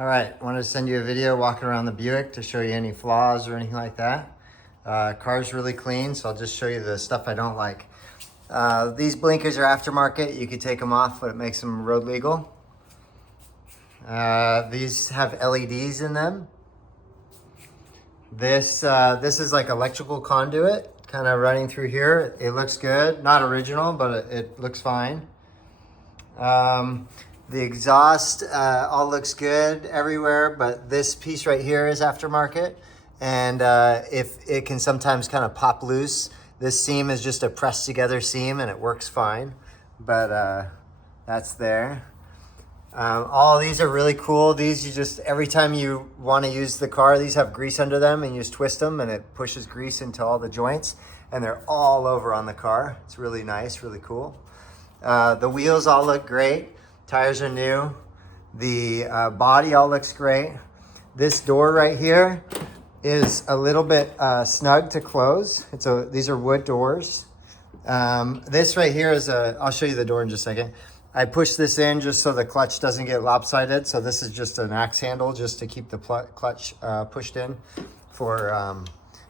All right, I wanted to send you a video walking around the Buick to show you any flaws or anything like that. Car's really clean, so I'll just show you the stuff I don't like. These blinkers are aftermarket. You could take them off, but it makes them road legal. These have LEDs in them. This is like electrical conduit kind of running through here. It looks good. Not original, but it looks fine. The exhaust all looks good everywhere, but this piece right here is aftermarket. And if it can sometimes kind of pop loose, this seam is just a pressed together seam and it works fine. But that's there. All of these are really cool. These, you just, every time you want to use the car, these have grease under them and you just twist them and it pushes grease into all the joints and they're all over on the car. It's really nice, really cool. The wheels all look great. Tires are new. The body all looks great. This door right here is a little bit snug to close. These are wood doors. This right here is I'll show you the door in just a second. I push this in just so the clutch doesn't get lopsided. So this is just an axe handle just to keep the clutch pushed in for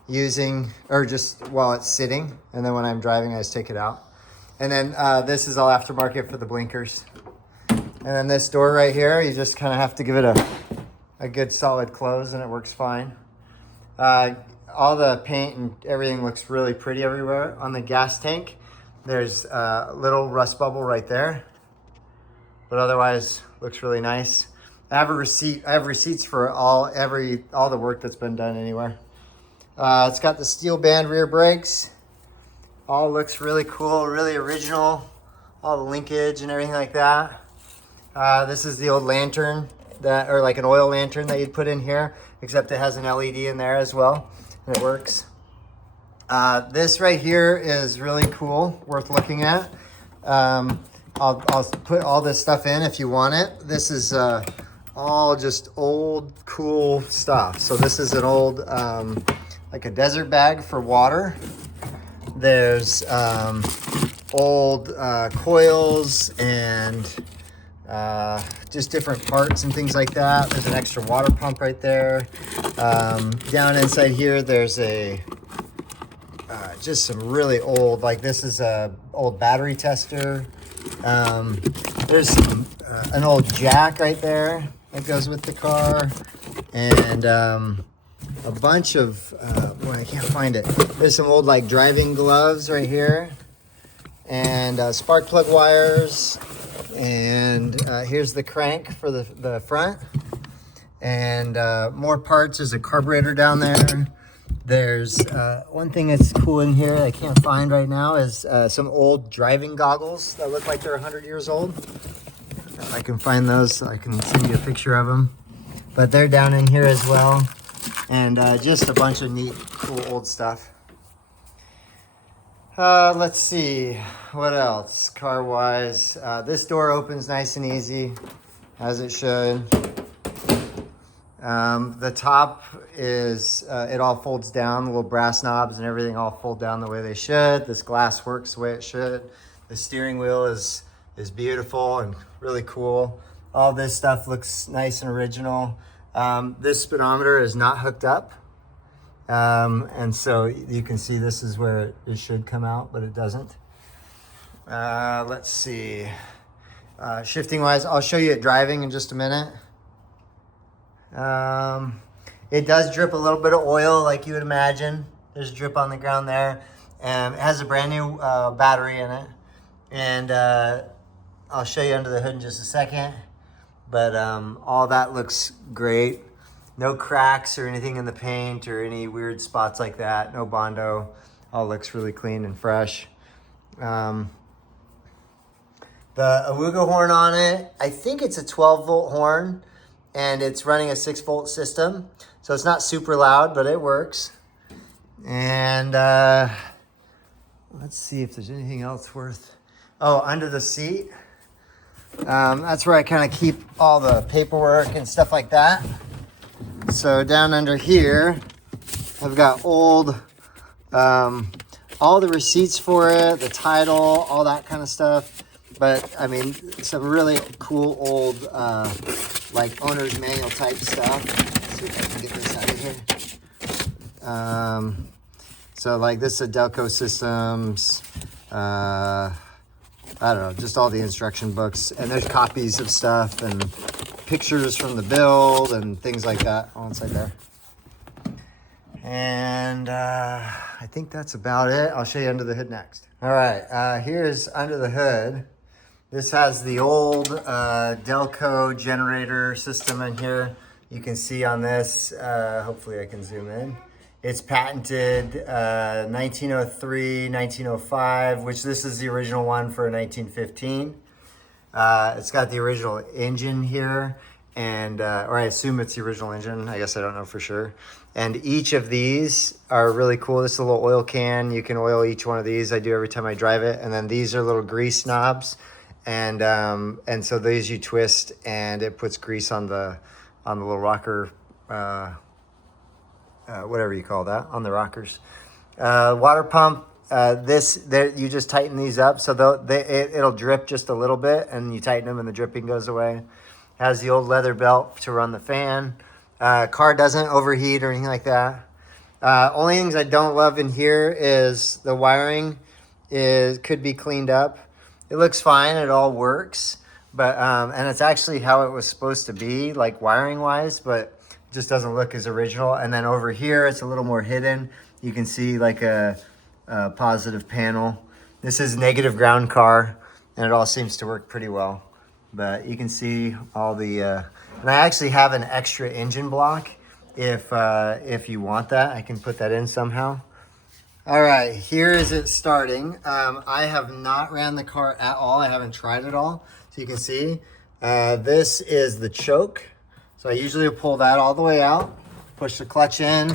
using, or just while it's sitting. And then when I'm driving, I just take it out. And then this is all aftermarket for the blinkers. And then this door right here, you just kind of have to give it a good solid close and it works fine. All the paint and everything looks really pretty everywhere. On the gas tank, there's a little rust bubble right there, but otherwise looks really nice. I have receipts for all the work that's been done anywhere. It's got the steel band rear brakes. All looks really cool, really original. All the linkage and everything like that. This is the old lantern or like an oil lantern that you'd put in here, except it has an LED in there as well, and it works. This right here is really cool, worth looking at. I'll put all this stuff in if you want it. This is all just old, cool stuff. So this is an old, like a desert bag for water. There's old coils and just different parts and things like that. There's an extra water pump right there. Down inside here, there's just some really old, like this is a old battery tester. There's an old jack right there that goes with the car, and a bunch of boy, I can't find it. There's some old like driving gloves right here, and spark plug wires. And here's the crank for the front, and more parts. There's a carburetor down there. There's one thing that's cool in here I can't find right now is some old driving goggles that look like they're 100 years old. If I can find those, I can send you a picture of them, but they're down in here as well. And just a bunch of neat, cool old stuff. Let's see, what else, car-wise. This door opens nice and easy, as it should. The top is, it all folds down, the little brass knobs and everything all fold down the way they should. This glass works the way it should. The steering wheel is beautiful and really cool. All this stuff looks nice and original. This speedometer is not hooked up. And so you can see this is where it should come out, but it doesn't. Let's see. Shifting wise, I'll show you it driving in just a minute. It does drip a little bit of oil like you would imagine. There's a drip on the ground there. It has a brand new battery in it. And I'll show you under the hood in just a second. But all that looks great. No cracks or anything in the paint or any weird spots like that. No Bondo. All looks really clean and fresh. The Awuga horn on it, I think it's a 12-volt horn, and it's running a 6-volt system. So it's not super loud, but it works. And let's see if there's anything else worth... Oh, under the seat. That's where I kind of keep all the paperwork and stuff like that. So down under here, I've got old, all the receipts for it, the title, all that kind of stuff. But I mean, some really cool old like owner's manual type stuff. Let's see if I can get this out of here. So like this is Delco Systems, I don't know, just all the instruction books, and there's copies of stuff and pictures from the build and things like that all inside there. And I think that's about it. I'll show you under the hood next. All right, here's under the hood. This has the old Delco generator system in here. You can see on this, hopefully I can zoom in. It's patented 1903, 1905, which this is the original one for 1915. It's got the original engine here, and or I assume it's the original engine. I guess I don't know for sure. And each of these are really cool. This is a little oil can. You can oil each one of these. I do every time I drive it. And then these are little grease knobs, and so these you twist, and it puts grease on the little rocker. Whatever you call that, on the rockers. Water pump, you just tighten these up so it'll drip just a little bit, and you tighten them and the dripping goes away. Has the old leather belt to run the fan. Car doesn't overheat or anything like that. Only things I don't love in here is the wiring could be cleaned up. It looks fine, it all works, but and it's actually how it was supposed to be, like wiring wise, but just doesn't look as original. And then over here, it's a little more hidden. You can see like a positive panel. This is negative ground car, and it all seems to work pretty well. But you can see all the, and I actually have an extra engine block. If you want that, I can put that in somehow. All right, here is it starting. I have not ran the car at all. I haven't tried it all. So you can see, this is the choke. So I usually pull that all the way out, push the clutch in,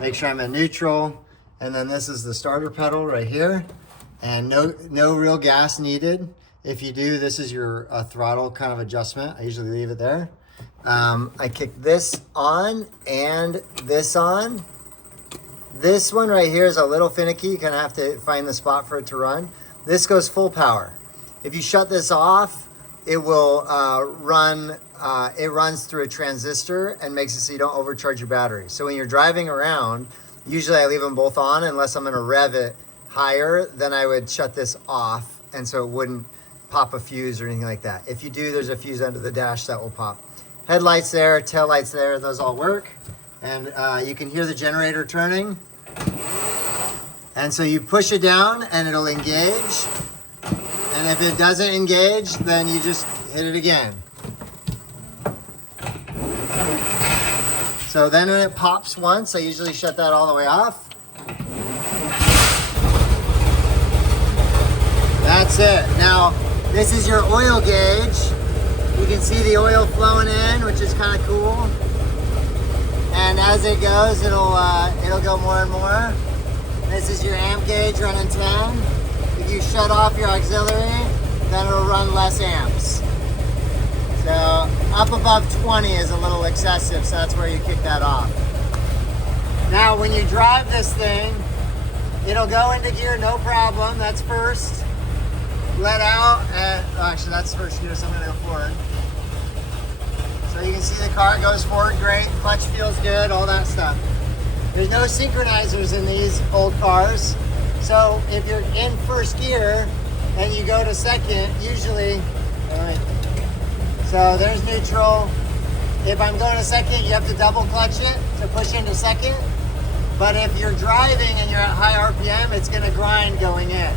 make sure I'm in neutral, and then this is the starter pedal right here, and no real gas needed. If you do, this is your throttle kind of adjustment. I usually leave it there. I kick this on and this on. This one right here is a little finicky. You kind of have to find the spot for it to run. This goes full power. If you shut this off, it will it runs through a transistor and makes it so you don't overcharge your battery. So when you're driving around, usually I leave them both on unless I'm gonna rev it higher, then I would shut this off, and so it wouldn't pop a fuse or anything like that. If you do, there's a fuse under the dash that will pop. Headlights there, tail lights there, those all work. And you can hear the generator turning. And so you push it down and it'll engage. And if it doesn't engage, then you just hit it again. So then when it pops once, I usually shut that all the way off. That's it. Now, this is your oil gauge. You can see the oil flowing in, which is kind of cool. And as it goes, it'll go more and more. This is your amp gauge running 10. If you shut off your auxiliary, then it'll run less amps. So up above 20 is a little excessive, so that's where you kick that off. Now when you drive this thing, it'll go into gear no problem. That's first. Let out, and actually that's first gear, so I'm gonna go forward. So you can see the car goes forward great, clutch feels good, all that stuff. There's no synchronizers in these old cars. So if you're in first gear and you go to second, usually, all right. So there's neutral. If I'm going to second, you have to double clutch it to push into second. But if you're driving and you're at high RPM, it's gonna grind going in.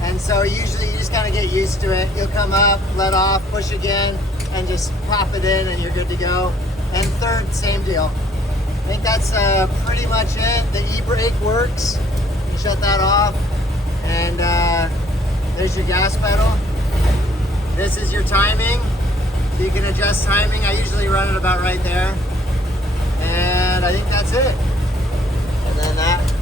And so usually you just gotta get used to it. You'll come up, let off, push again, and just pop it in and you're good to go. And third, same deal. I think that's pretty much it. The e-brake works. You shut that off. And there's your gas pedal. This is your timing. So you can adjust timing. I usually run it about right there. And I think that's it. And then that